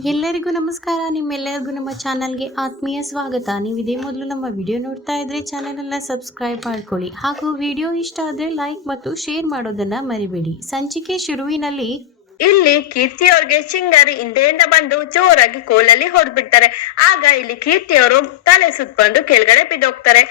ಎಲ್ಲರಿಗೂ ನಮಸ್ಕಾರ. ನಿಮ್ಮೆಲ್ಲರಿಗೂ ನಮ್ಮ ಚಾನಲ್ಗೆ ಆತ್ಮೀಯ ಸ್ವಾಗತ. ನೀವು ಇದೇ ಮೊದಲು ನಮ್ಮ ವಿಡಿಯೋ ನೋಡ್ತಾ ಇದ್ರೆ ಚಾನೆಲ್ ಎಲ್ಲ ಸಬ್ಸ್ಕ್ರೈಬ್ ಮಾಡ್ಕೊಳ್ಳಿ. ಹಾಗೂ ವಿಡಿಯೋ ಇಷ್ಟ ಆದರೆ ಲೈಕ್ ಮತ್ತು ಶೇರ್ ಮಾಡೋದನ್ನ ಮರಿಬೇಡಿ. ಸಂಚಿಕೆ ಶುರುವಿನಲ್ಲಿ ಇಲ್ಲಿ ಕೀರ್ತಿ ಅವ್ರಿಗೆ ಚಿಂಗಾರಿ ಹಿಂದೆಯಿಂದ ಬಂದು ಜೋರಾಗಿ ಕೋಲಲ್ಲಿ ಹೊಡೆದ್ಬಿಡ್ತಾರೆ. ಆಗ ಇಲ್ಲಿ ಕೀರ್ತಿ ಅವರು ತಲೆ ಬಂದು ಕೆಳಗಡೆ ಬಿದ್ದೋಗ್ತಾರೆ.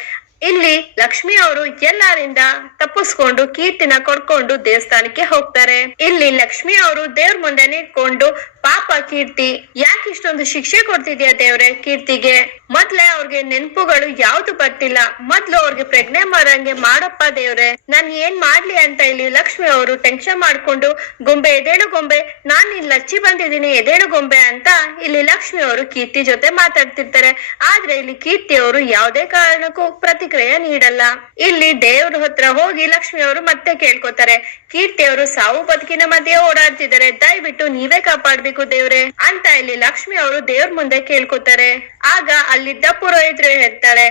ಇಲ್ಲಿ ಲಕ್ಷ್ಮಿ ಅವರು ಎಲ್ಲರಿಂದ ತಪ್ಪಿಸ್ಕೊಂಡು ಕೀರ್ತಿನ ಕೊಡ್ಕೊಂಡು ದೇವಸ್ಥಾನಕ್ಕೆ ಹೋಗ್ತಾರೆ. ಇಲ್ಲಿ ಲಕ್ಷ್ಮಿ ಅವರು ದೇವ್ರ ಮುಂದೆ ನಿಂತ್ಕೊಂಡು ಪಾಪ ಕೀರ್ತಿ, ಯಾಕೆ ಇಷ್ಟೊಂದು ಶಿಕ್ಷೆ ಕೊಡ್ತಿದ್ಯಾ ದೇವ್ರೆ? ಕೀರ್ತಿಗೆ ಮೊದ್ಲೇ ಅವ್ರಿಗೆ ನೆನಪುಗಳು ಯಾವ್ದು ಬರ್ತಿಲ್ಲ. ಮೊದ್ಲು ಅವ್ರಿಗೆ ಪ್ರಜ್ಞೆ ಮಾಡಂಗೆ ಮಾಡಪ್ಪ ದೇವ್ರೆ, ನಾನ್ ಏನ್ ಮಾಡ್ಲಿ ಅಂತ ಇಲ್ಲಿ ಲಕ್ಷ್ಮಿ ಅವರು ಟೆನ್ಷನ್ ಮಾಡ್ಕೊಂಡು, ಗೊಂಬೆ ಎದೇಳು ಗೊಂಬೆ, ನಾನ್ ಇಲ್ಲಿ ಲಚ್ಚಿ ಬಂದಿದ್ದೀನಿ ಎದೇಳು ಗೊಂಬೆ ಅಂತ ಇಲ್ಲಿ ಲಕ್ಷ್ಮಿ ಅವರು ಕೀರ್ತಿ ಜೊತೆ ಮಾತಾಡ್ತಿರ್ತಾರೆ. ಆದ್ರೆ ಇಲ್ಲಿ ಕೀರ್ತಿ ಅವರು ಯಾವುದೇ ಕಾರಣಕ್ಕೂ ಪ್ರತಿಕ್ರಿಯೆ ನೀಡಲ್ಲ. ಇಲ್ಲಿ ದೇವ್ರ ಹತ್ರ ಹೋಗಿ ಲಕ್ಷ್ಮಿ ಅವರು ಮತ್ತೆ ಕೇಳ್ಕೊತಾರೆ. ಕೀರ್ತಿ ಅವರು ಸಾವು ಬದುಕಿನ ಮಧ್ಯೆ ಓಡಾಡ್ತಿದ್ದಾರೆ. ದಯವಿಟ್ಟು ನೀವೇ ಕಾಪಾಡ್ಬೇಕು ದೇವ್ರೆ ಅಂತ ಇಲ್ಲಿ ಲಕ್ಷ್ಮಿ ಅವರು ದೇವ್ರ ಮುಂದೆ ಕೇಳ್ಕೊತಾರೆ. ಆಗ ಅಲ್ಲಿದ್ದ ಪುರೋಹಿತರು ಹೇಳ್ತಾಳೆ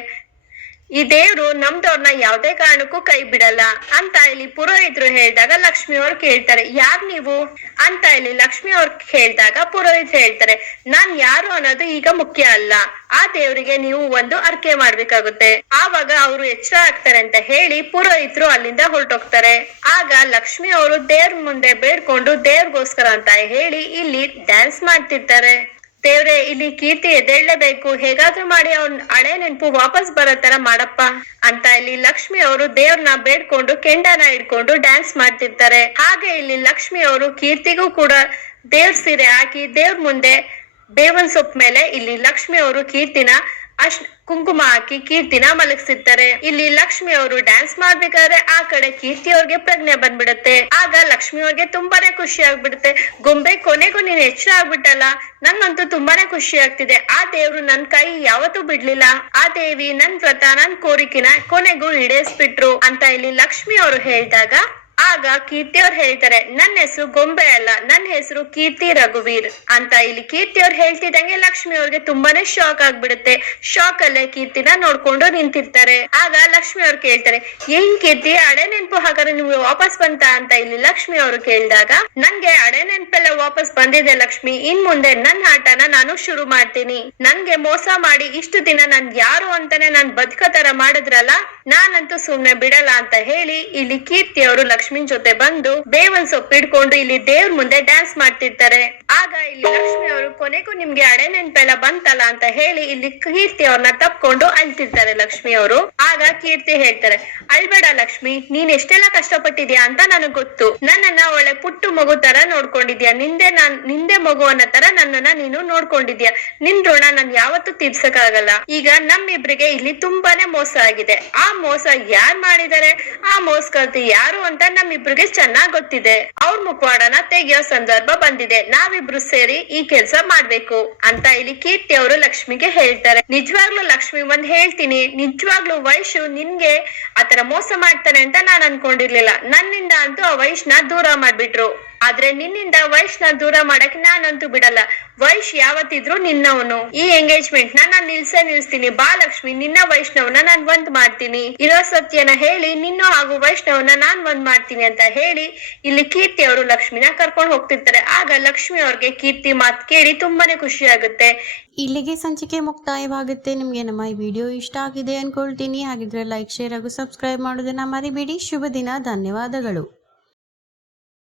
ಈ ದೇವ್ರು ನಮ್ದವ್ರನ್ನ ಯಾವ್ದೇ ಕಾರಣಕ್ಕೂ ಕೈ ಬಿಡಲ್ಲ ಅಂತ ಇಲ್ಲಿ ಪುರೋಹಿತರು ಹೇಳಿದಾಗ ಲಕ್ಷ್ಮಿ ಅವ್ರು ಕೇಳ್ತಾರೆ, ಯಾರ್ ನೀವು? ಅಂತ ಇಲ್ಲಿ ಲಕ್ಷ್ಮಿ ಅವ್ರು ಕೇಳಿದಾಗ ಪುರೋಹಿತ್ ಹೇಳ್ತಾರೆ, ನಾನ್ ಯಾರು ಅನ್ನೋದು ಈಗ ಮುಖ್ಯ ಅಲ್ಲ, ಆ ದೇವರಿಗೆ ನೀವು ಒಂದು ಅರ್ಕೆ ಮಾಡ್ಬೇಕಾಗುತ್ತೆ. ಆವಾಗ ಅವರು ಎಚ್ಚರ ಆಗ್ತಾರೆ ಅಂತ ಹೇಳಿ ಪುರೋಹಿತರು ಅಲ್ಲಿಂದ ಹೊರಟೋಗ್ತಾರೆ. ಆಗ ಲಕ್ಷ್ಮಿ ಅವರು ದೇವ್ರ ಮುಂದೆ ಬೇಡ್ಕೊಂಡು ದೇವ್ರಿಗೋಸ್ಕರ ಅಂತ ಹೇಳಿ ಇಲ್ಲಿ ಡ್ಯಾನ್ಸ್ ಮಾಡ್ತಿರ್ತಾರೆ. ದೇವ್ರೆ, ಇಲ್ಲಿ ಕೀರ್ತಿ ಎದ್ದೇಳಲೇಬೇಕು. ಹೇಗಾದ್ರೂ ಮಾಡಿ ಅವ್ನ್ ಹಳೆ ನೆನಪು ವಾಪಸ್ ಬರೋ ತರ ಮಾಡಪ್ಪ ಅಂತ ಇಲ್ಲಿ ಲಕ್ಷ್ಮಿ ಅವರು ದೇವ್ರನ್ನ ಬೇಡ್ಕೊಂಡು ಕೆಂಡನ ಇಡ್ಕೊಂಡು ಡ್ಯಾನ್ಸ್ ಮಾಡ್ತಿರ್ತಾರೆ. ಹಾಗೆ ಇಲ್ಲಿ ಲಕ್ಷ್ಮಿ ಅವರು ಕೀರ್ತಿಗೂ ಕೂಡ ದೇವ್ರ ಸೀರೆ ಹಾಕಿ ದೇವ್ರ ಮುಂದೆ ಬೇವನ್ ಸೊಪ್ಪು ಮೇಲೆ ಇಲ್ಲಿ ಲಕ್ಷ್ಮಿ ಅವರು ಕೀರ್ತಿನ ಅಶ್ ಕುಂಕುಮ ಹಾಕಿ ಕೀರ್ತಿನ ಮಲಗಿಸಿರ್ತಾರೆ. ಇಲ್ಲಿ ಲಕ್ಷ್ಮಿ ಅವರು ಡ್ಯಾನ್ಸ್ ಮಾಡ್ಬೇಕಾದ್ರೆ ಆ ಕಡೆ ಕೀರ್ತಿ ಅವ್ರಿಗೆ ಪ್ರಜ್ಞೆ ಬಂದ್ಬಿಡುತ್ತೆ. ಆಗ ಲಕ್ಷ್ಮಿ ಅವ್ರಿಗೆ ತುಂಬಾನೇ ಖುಷಿ ಆಗ್ಬಿಡುತ್ತೆ. ಗೊಂಬೆ ಕೊನೆಗೂ ನೀನ್ ಎಚ್ಚರ ಆಗ್ಬಿಟ್ಟಲ್ಲ? ನಂಗಂತೂ ತುಂಬಾನೇ ಖುಷಿ ಆಗ್ತಿದೆ. ಆ ದೇವ್ರು ನನ್ ಕೈ ಯಾವತ್ತೂ ಬಿಡ್ಲಿಲ್ಲ. ಆ ದೇವಿ ನನ್ ವ್ರತ, ನನ್ ಕೋರಿಕೆನ ಕೊನೆಗೂ ಈಡೇರಿಸ್ಬಿಟ್ರು ಅಂತ ಇಲ್ಲಿ ಲಕ್ಷ್ಮಿ ಅವರು ಹೇಳಿದಾಗ, ಆಗ ಕೀರ್ತಿ ಅವ್ರು ಹೇಳ್ತಾರೆ ನನ್ನ ಹೆಸರು ಗೊಂಬೆ ಅಲ್ಲ ನನ್ನ ಹೆಸರು ಕೀರ್ತಿ ರಘುವೀರ್ ಅಂತ ಇಲ್ಲಿ ಕೀರ್ತಿ ಅವ್ರು ಹೇಳ್ತಿದ್ದಂಗೆ ಲಕ್ಷ್ಮಿ ಅವ್ರಿಗೆ ತುಂಬಾನೇ ಶಾಕ್ ಆಗ್ಬಿಡುತ್ತೆ. ಶಾಕ್ ಅಲ್ಲೇ ಕೀರ್ತಿನ ನೋಡ್ಕೊಂಡು ನಿಂತಿರ್ತಾರೆ. ಆಗ ಲಕ್ಷ್ಮಿ ಅವ್ರು ಕೇಳ್ತಾರೆ, ಏನ್ ಕೀರ್ತಿ, ಅಡೆ ನೆನ್ಪು ಹಾಗಾದ್ರೆ ನೀವು ವಾಪಸ್ ಬಂತ? ಅಂತ ಇಲ್ಲಿ ಲಕ್ಷ್ಮಿ ಅವರು ಕೇಳಿದಾಗ, ನಂಗೆ ಅಡೆ ನೆನ್ಪೆಲ್ಲ ವಾಪಸ್ ಬಂದಿದೆ ಲಕ್ಷ್ಮಿ. ಇನ್ ಮುಂದೆ ನನ್ನ ಆಟನ ನಾನು ಶುರು ಮಾಡ್ತೀನಿ. ನನ್ಗೆ ಮೋಸ ಮಾಡಿ ಇಷ್ಟು ದಿನ ನನ್ ಯಾರು ಅಂತಾನೆ ನಾನ್ ಬದುಕೋ ತರ ಮಾಡಿದ್ರಲ್ಲ ನಾನಂತೂ ಸುಮ್ನೆ ಬಿಡಲ್ಲ ಅಂತ ಹೇಳಿ ಇಲ್ಲಿ ಕೀರ್ತಿ ಅವರು ಲಕ್ಷ್ಮಿ ಜೊತೆ ಬಂದು ಬೇವನ್ ಸೊಪ್ಪು ಹಿಡ್ಕೊಂಡು ಇಲ್ಲಿ ದೇವ್ರ ಮುಂದೆ ಡ್ಯಾನ್ಸ್ ಮಾಡ್ತಿರ್ತಾರೆ. ಆಗ ಇಲ್ಲಿ ಲಕ್ಷ್ಮಿ ಅವರು ಕೊನೆಗೂ ನಿಮ್ಗೆ ಹಳೆ ನೆನ್ಪೆಲ್ಲ ಬಂತಲ್ಲ ಅಂತ ಹೇಳಿ ಇಲ್ಲಿ ಕೀರ್ತಿ ಅವ್ರನ್ನ ತಪ್ಕೊಂಡು ಅಳ್ತಿರ್ತಾರೆ ಲಕ್ಷ್ಮಿ ಅವರು. ಆಗ ಕೀರ್ತಿ ಹೇಳ್ತಾರೆ, ಅಳ್ಬೇಡ ಲಕ್ಷ್ಮಿ, ನೀನ್ ಎಷ್ಟೆಲ್ಲ ಕಷ್ಟಪಟ್ಟಿದ್ಯಾ ಅಂತ ನನಗ್ ಗೊತ್ತು. ನನ್ನನ್ನ ಒಳ್ಳೆ ಪುಟ್ಟು ಮಗು ತರ ನೋಡ್ಕೊಂಡಿದ್ಯಾ? ನಿಂದೆ ನಾನ್, ನಿಂದೆ ಮಗು ಅನ್ನೋ ತರ ನನ್ನನ್ನ ನೀನು ನೋಡ್ಕೊಂಡಿದ್ಯಾ? ನಿನ್ ಋಣ ನಾನ್ ಯಾವತ್ತೂ ತೀರ್ಸಕ್ಕಾಗಲ್ಲ. ಈಗ ನಮ್ಮಿಬ್ರಿಗೆ ಇಲ್ಲಿ ತುಂಬಾನೇ ಮೋಸ ಆಗಿದೆ. ಆ ಮೋಸ ಯಾರ್ ಮಾಡಿದ್ದಾರೆ ಆ ಮೋಸ್ಕರ್ತಿ ಯಾರು ಅಂತ ನಮ್ಮಿಬ್ರಿಗೆ ಚೆನ್ನಾಗ್ ಗೊತ್ತಿದೆ. ಅವ್ರ ಮುಖವಾಡನ ತೆಗಿಯೋ ಸಂದರ್ಭ ಬಂದಿದೆ. ನಾವಿಬ್ರು ಸೇರಿ ಈ ಕೆಲ್ಸ ಮಾಡ್ಬೇಕು ಅಂತ ಇಲ್ಲಿ ಕೀರ್ತಿ ಅವರು ಲಕ್ಷ್ಮಿಗೆ ಹೇಳ್ತಾರೆ. ನಿಜವಾಗ್ಲೂ ಲಕ್ಷ್ಮಿ ಒಂದ್ ಹೇಳ್ತೀನಿ. ನಿಜವಾಗ್ಲೂ ವೈಶು ನಿನ್ಗೆ ಆತರ ಮೋಸ ಮಾಡ್ತಾನೆ ಅಂತ ನಾನ್ ಅನ್ಕೊಂಡಿರ್ಲಿಲ್ಲ. ನನ್ನಿಂದ ಅಂತೂ ಆ ವೈಶ್ನ ದೂರ ಮಾಡ್ಬಿಟ್ರು. ಆದ್ರೆ ನಿನ್ನಿಂದ ವೈಶ್ನ ದೂರ ಮಾಡಕ್ ನಾನಂತೂ ಬಿಡಲ್ಲ. ವೈಶ್ ಯಾವತ್ತಿದ್ರು ನಿನ್ನವನು. ಈ ಎಂಗೇಜ್ಮೆಂಟ್ನ ನಾನ್ ನಿಲ್ಸೇ ನಿಲ್ಸ್ತೀನಿ. ಬಾ ಲಕ್ಷ್ಮಿ ನಿನ್ನ ವೈಷ್ಣವನ ನಾನ್ ಒಂದ್ ಮಾಡ್ತೀನಿ. ಇರೋ ಸತ್ಯನ ಹೇಳಿ, ನಿನ್ನ ಹಾಗೂ ವೈಷ್ಣವನ ನಾನ್ ಒಂದ್ ಮಾಡ್ತೀನಿ ಅಂತ ಹೇಳಿ, ಇಲ್ಲಿ ಕೀರ್ತಿ ಅವರು ಲಕ್ಷ್ಮಿನ ಕರ್ಕೊಂಡು ಹೋಗ್ತಿರ್ತಾರೆ. ಆಗ ಲಕ್ಷ್ಮಿ ಅವ್ರಿಗೆ ಕೀರ್ತಿ ಮಾತ್ ಕೇಳಿ ತುಂಬಾನೇ ಖುಷಿ ಆಗುತ್ತೆ. ಇಲ್ಲಿಗೆ ಸಂಚಿಕೆ ಮುಕ್ತಾಯವಾಗುತ್ತೆ. ನಿಮಗೆ ನಮ್ಮ ಈ ವಿಡಿಯೋ ಇಷ್ಟ ಆಗಿದೆ ಅನ್ಕೊಳ್ತೀನಿ. ಹಾಗಿದ್ರೆ ಲೈಕ್ ಶೇರ್ ಹಾಗೂ ಸಬ್ಸ್ಕ್ರೈಬ್ ಮಾಡೋದನ್ನ ಮರಿಬೇಡಿ. ಶುಭ ದಿನ. ಧನ್ಯವಾದಗಳು.